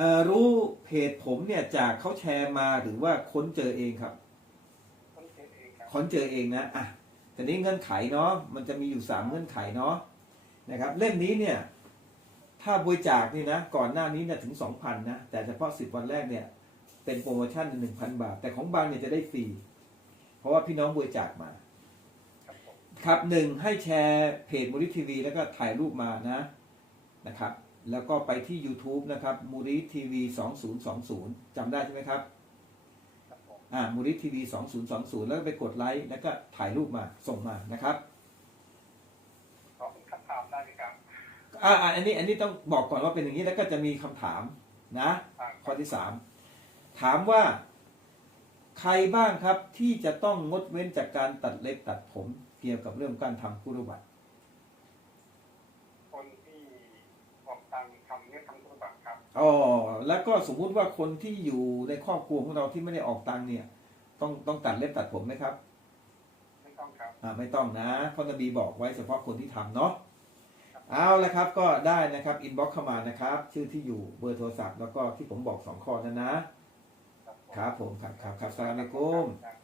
เอ่อรู้เพจผมเนี่ยจากเขาแชร์มาหรือว่าค้นเจอเองครับคนเขียนเองครับค้นเจอเองนะอะแต่นี้เงื่อนไขเนาะมันจะมีอยู่สามเงื่อนไขเนาะนะครับเล่มนี้เนี่ย ถ้าบริจาคนี่นะก่อนหน้านี้เนี่ยถึง2,000นะแต่เฉพาะ10วันแรกเนี่ย เป็นโปรโมชั่น1,000บาท แต่ของบางเนี่ยจะได้ฟรีเพราะว่าพี่น้องบริจาคมาครับผมครับหนึ่งให้แชร์เพจมูริทีวีแล้วก็ถ่ายรูปมานะนะครับ แล้วก็ไปที่ YouTube นะครับมูริทีวี2020จำได้ใช่ไหมครับครับผมอ่ามูริทีวี2020 แล้วก็ไปกดไลค์แล้วก็ถ่ายรูปมาส่งมานะครับขอเป็นคำถามได้ไหมครับอ่าอ่าอันนี้อันนี้ต้องบอกก่อนว่าเป็นอย่างนี้แล้วก็จะมีคำถามนะอ่าข้อที่สามถามว่าใครบ้างครับที่จะต้องงดเว้นจากการตัดเล็บตัดผมเกี่ยวกับเรื่องการทำกุรุบัตร คนที่ ออกตังค์ทำเนี่ยทำธุรกิจครับอ๋อแล้วก็สมมุติว่าคนที่อยู่ในครอบครัวของเราที่ไม่ได้ออกตังค์เนี่ย ต้องต้องตัดเล็บตัดผมไหมครับ ไม่ต้องครับอ่าไม่ต้องนะเพราะนบีบอกไว้เฉพาะคนที่ทำเนาะเอาละครับก็ได้นะครับอินบ็อกเข้ามานะครับ ชื่อที่อยู่เบอร์โทรศัพท์แล้วก็ที่ผมบอกสองข้อนั้นนะครับผมครับผมครับครับครับสลามอะลัยกุมครับ